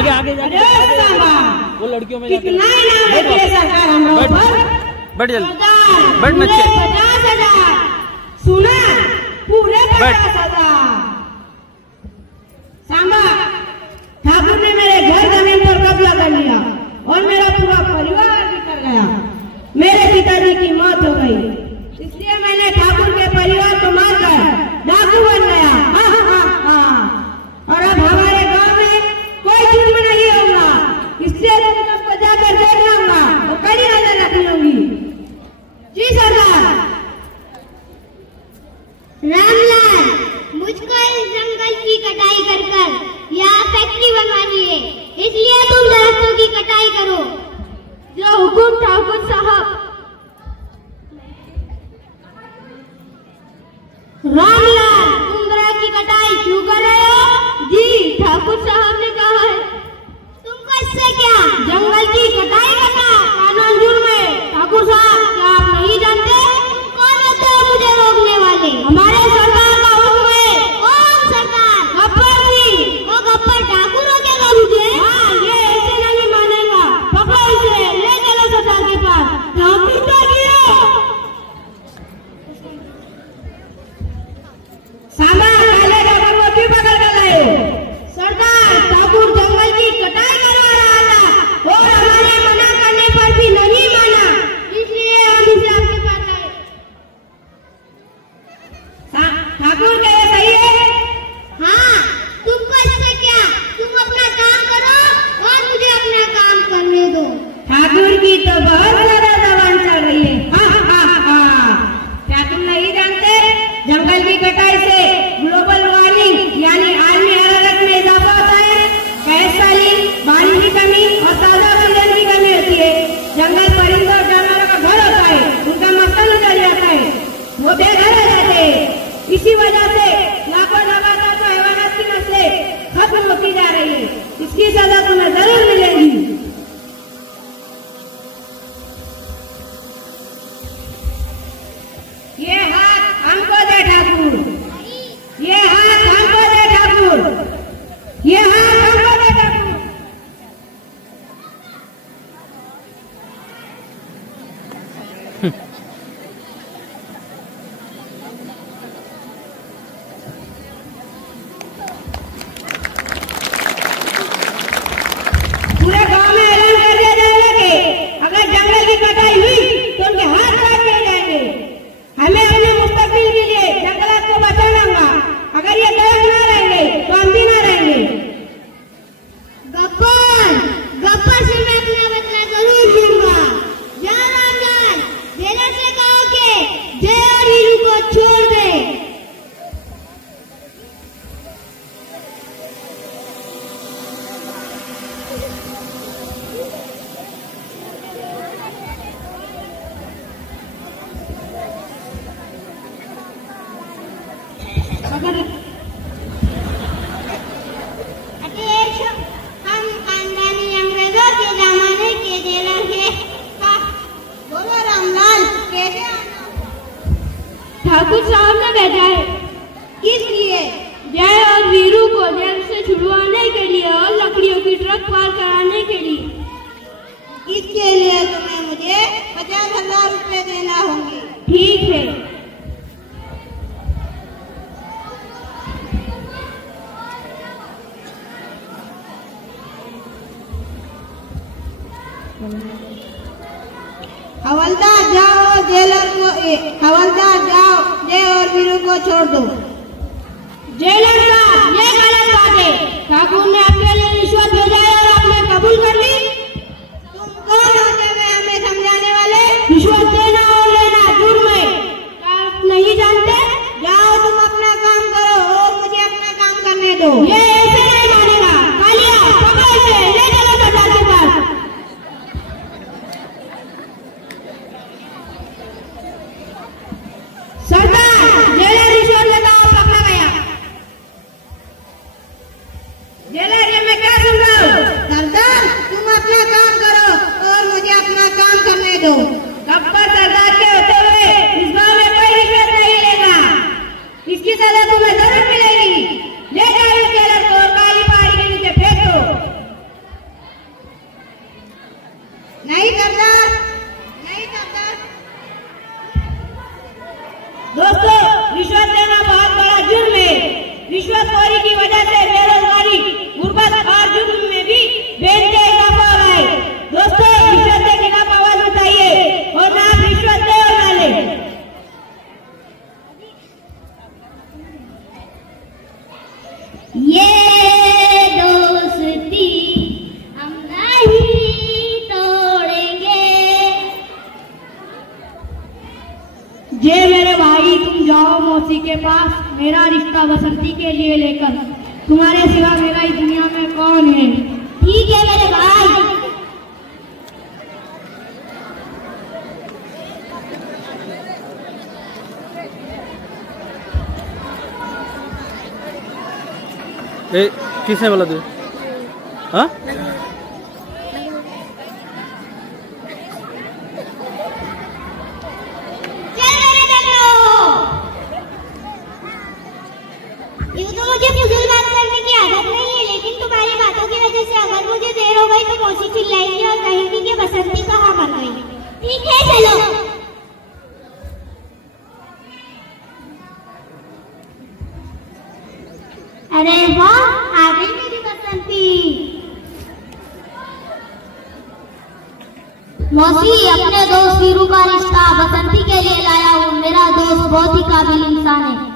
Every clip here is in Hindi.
आगे आगे जाके वो लड़कियों में जाके बैठ जल्दी बैठ नच्चे सुना पूरे 50,000। सांबा ठाकुर ने मेरे घर जमीन पर कब्जा कर लिया और मेरा पूरा परिवार बिखर गया। मेरे पिताजी की मौत हो गई, इसलिए मैंने ठाकुर के परिवार को मारकर डाकू बन गया। और अब हमारे गांव में कोई जुर्म नहीं होगा, इसलिए तुम सबको जाकर देख लूंगा और कड़ी नजर रख लूंगी। जी सरदार। रामलाल, मुझको इस जंगल की कटाई कर यहाँ फैक्ट्री बनवानी है, इसलिए तुम दरख्तों की कटाई करो। जो हुकुम ठाकुर साहब। रामलाल, तुम दरख्त की कटाई क्यों कर रहे हो? जी ठाकुर साहब ने कहा है। तुमको इससे क्या? जंगल की कटाई करना कानून जुर्म है। ठाकुर साहब, क्या आप नहीं जानते? कौन होते हैं मुझे रोकने वाले? हमारे सरकार का हुक्म है। कौन सरकार? गब्बर सिंह। वो गब्बर ठाकुर रोकेगा मुझे? हाँ, ये ऐसे नहीं मानेगा। पकड़ो इसे, ले चलो सरदार के पास। ठाकुर तो सांबा, काले ठाकुर को क्यों पकड़ कर लाए हो? सरदार, ठाकुर जंगल की कटाई करवा रहा था और हमारे मना करने पर भी नहीं माना, इसलिए हम इसे आपके पास आए। ठाकुर, क्या ये सही है? हाँ, तुमको इससे क्या? तुम अपना काम करो और मुझे अपना काम करने दो। ठाकुर की तो बहुत ज्यादा जबान चल रही है। क्या तुम नहीं जानते जंगल की कटाई से ग्लोबल वार्मिंग यानी आलमी हरारत में इजाफा होता है, गैस साली, पानी की कमी और ताजा भोजन की कमी होती है। जंगल परिंदों और जानवरों का घर होता है, उनका मकान उजड़ जाता है, वो बेघर हो जाते हैं। इसी वजह से लाखों नबातात और हैवानात की नस्लें खत्म होती जा रही है। इसकी सजा तुम्हें जरूर मिलेगी। ये हाथ हमको दे ठाकुर, ये हाथ हमको दे ठाकुर, ये हाथ हमको दे ठाकुर। पूरे गांव में ऐलान कर दिया जाएगा कि अगर जंगल की कटाई हुई तो उनके हाथ काट दिए जाएंगे। हमें अपने मुस्तकबिल के लिए जंगलात को बचाना होगा। अगर ये दरख्त ना रहेंगे तो हम भी ना रहेंगे। गब्बर से मैं अपना बदला जरूर लूंगा। जा रामलाल, जेलर से कहो कि जय और वीरू को छोड़ दे। हम खानदानी अंग्रेजों के जमाने के जेलर हैं। बोलो रामलाल, कैसे आना? ठाकुर साहब ने भेजा है। किस लिए? जय और वीरू को जेल से छुड़वाने के लिए और लकड़ियों की ट्रक पार कराने के लिए। इसके लिए तुम्हें मुझे 50,000 रुपए देना होंगे। ठीक है। हवलदार जाओ, हवलदार जाओ, जय और वीरू को छोड़ दो। जेलर साहब, ये गलत बात है। ठाकुर ने अपने लिए रिश्वत भेजा है और आपने कबूल कर ली। तुम कौन होते हुए हमें समझाने वाले? रिश्वत देना और लेना जुर्म है, क्या आप नहीं जानते? जाओ, तुम अपना काम करो और मुझे अपना काम करने दो। ये ऐसे नहीं मानेगा। कालिया, पकड़ो इसे, ले चलो सरदार के पास। सरदार, जेलर रिश्वत लेता हुआ पकड़ा गया। जेलर मौसी के पास मेरा रिश्ता बसंती के लिए लेकर। तुम्हारे सिवा मेरा इस दुनिया में कौन है? ठीक है मेरे भाई। किसने बोला तुझे? हाँ? यूँ तो मुझे फजूल बात करने की आदत नहीं है, लेकिन तुम्हारी बातों की वजह से अगर मुझे देर हो गई तो मौसी चिल्लाएंगी और कहेंगी कि बसंती कहाँ मर गई। ठीक है चलो। अरे वाह, आ गई मेरी बसंती। मौसी, अपने दोस्त वीरू का रिश्ता बसंती के लिए लाया हूँ। मेरा दोस्त बहुत ही काबिल इंसान है।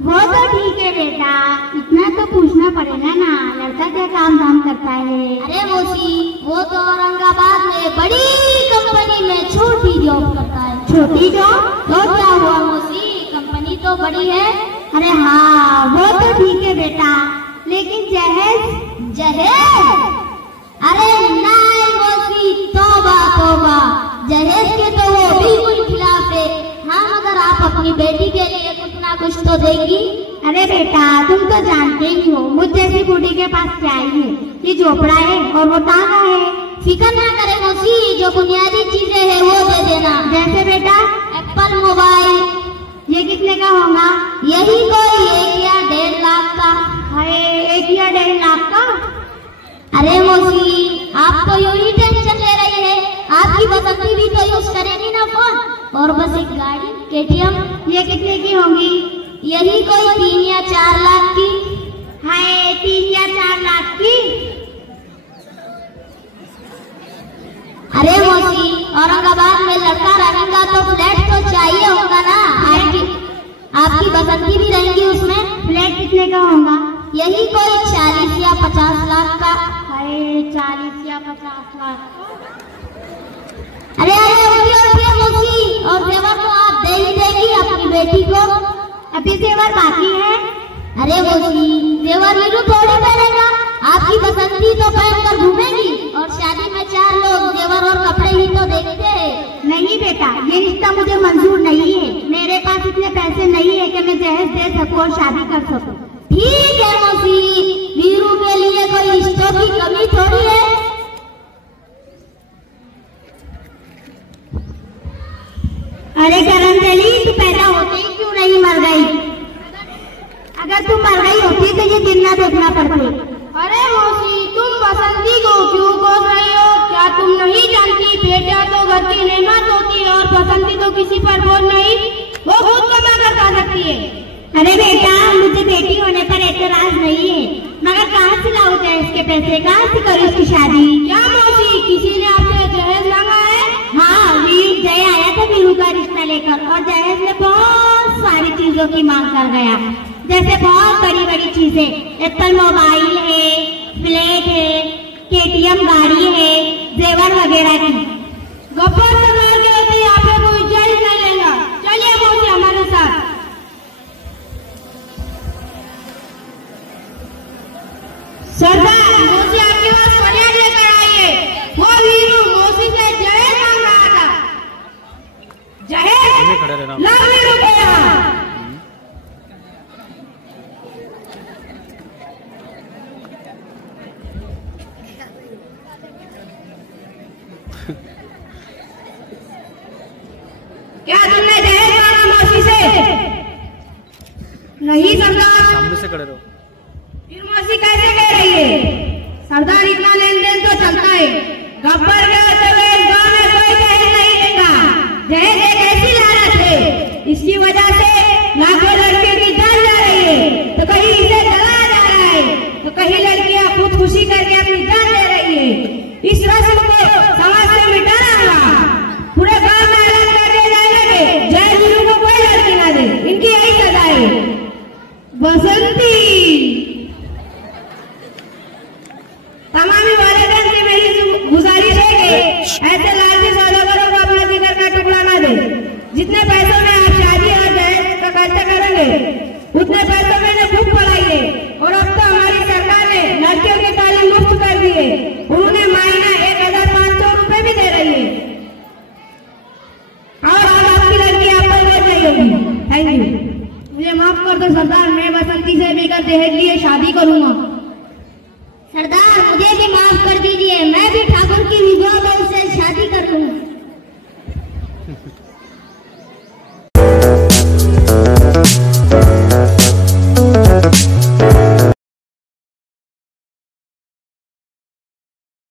वो तो ठीक है बेटा, इतना तो पूछना पड़ेगा ना, लड़का क्या काम धाम करता है? अरे मौसी, वो तो औरंगाबाद में बड़ी कंपनी में छोटी जॉब करता है। छोटी जॉब? तो क्या हुआ मौसी, कंपनी तो बड़ी है। अरे हाँ, वो तो ठीक है बेटा, लेकिन जहेज? जहेज? अरे नहीं मौसी, तौबा तौबा, जहेज के तो वो बिल्कुल खिलाफ है। हाँ, मगर आप अपनी बेटी के लिए कुछ ना कुछ तो देगी। अरे बेटा, तुम तो जानते ही हो मुझ जैसी बूढ़ी के पास क्या है, ये झोपड़ा है और वो टांगा है। फिक्र ना करे मौसी, जो बुनियादी चीजें है वो दे देना। जैसे बेटा? Apple mobile. ये कितने का होगा? यही कोई 1 या 1.5 लाख का। अरे 1 या 1.5 लाख का? अरे मौसी, आप तो यूं ही टेंशन ले रही है, आपकी बसंती भी तो यूज करेगी ना फोन। और बस एक गाड़ी KTM। ये कितने की होगी? यही कोई 3 या 4 लाख की। हाय, 3 या 4 लाख की? अरे मौसी, औरंगाबाद में लड़का रहेगा तो फ्लैट तो चाहिए होगा ना। आपकी बसंती भी रहेंगी उसमें। फ्लैट कितने का होगा? यही कोई 40 या 50 लाख का। हाय, 40 या 50 लाख? अरे उठिए मौसी, और जेवर तो आप दे ही देगी अपनी बेटी को। अभी जेवर बाकी है। अरे मौसी, जेवर वीरू थोड़ी पहनेगा, आपकी बसंती तो पहनकर घूमेगी, और शादी में 4 लोग जेवर और कपड़े ही तो देखते हैं। नहीं बेटा, ये रिश्ता मुझे मंजूर नहीं है। मेरे पास इतने पैसे नहीं है कि मैं जहेज दे सकूं और शादी कर सकूं। ठीक है मौसी, वीरू के लिए कोई रिश्तों की कमी थोड़ी है। अरे करंजली, तू पैदा होते ही क्यों नहीं मर गई? अगर तू मर गई होती तो ये दिन ना देखना पड़ती। अरे मौसी, तुम बसंती को क्यों कोस रही हो? क्या तुम नहीं जानती, बेटा तो घर की नेमत होती है और बसंती तो किसी पर बोझ नहीं, वो खुद कमा कर खा सकती है। अरे बेटा, मुझे बेटी होने पर एतराज नहीं है, मगर कहाँ से लाऊं जहेज के पैसे? कहाँ से करूँ इसकी शादी? क्या मौसी, किसी ने आपसे जहेज मांगा है? हाँ, जय आया था वीरू का रिश्ता लेकर, और जहेज में बहुत सारी चीजों की मांग कर गया, जैसे बहुत बड़ी बड़ी चीजें, एप्पल मोबाइल है, फ्लैट है, KTM गाड़ी है, जेवर वगैरह की। गब्बर सरदार के होते यहाँ पे कोई जहेज नहीं लेगा। चलिए मौसी हमारे साथ। सरदार, मौसी आपके पास फरियाद लेकर आई है। वो वीरू मौसी से जहेज मांग रहा था। जहेज? लाख रुपया। क्या तुमने जहेज मांगा मौसी से? नहीं सरदार। सामने से खड़े रहो। फिर मौसी कैसे कह रही है? सरदार, इतना लेन देन तो चलता है। गब्बर गया तो इस गांव में कोई जहेज नहीं देगा। जहेज एक ऐसी लालच है, इसकी वजह से लाखों लड़कियों की जान जा रही है, तो कहीं इसे जलाया जा रहा है, तो कहीं लड़कियां खुदकुशी करके अपनी जान दे रही है। इस रस्म को समाज से मिटाना होगा। पूरे गांव में ऐलान कर दिया जाएगा कि जय वीरू को कोई लड़की ना दे, इनकी यही सजा है। बसंती, तमामी वाले तो सरदार मैं बसंती से भी कर दहेज लिए शादी करूंगा। सरदार मुझे भी माफ कर दीजिए, मैं भी ठाकुर की विधवा बहू से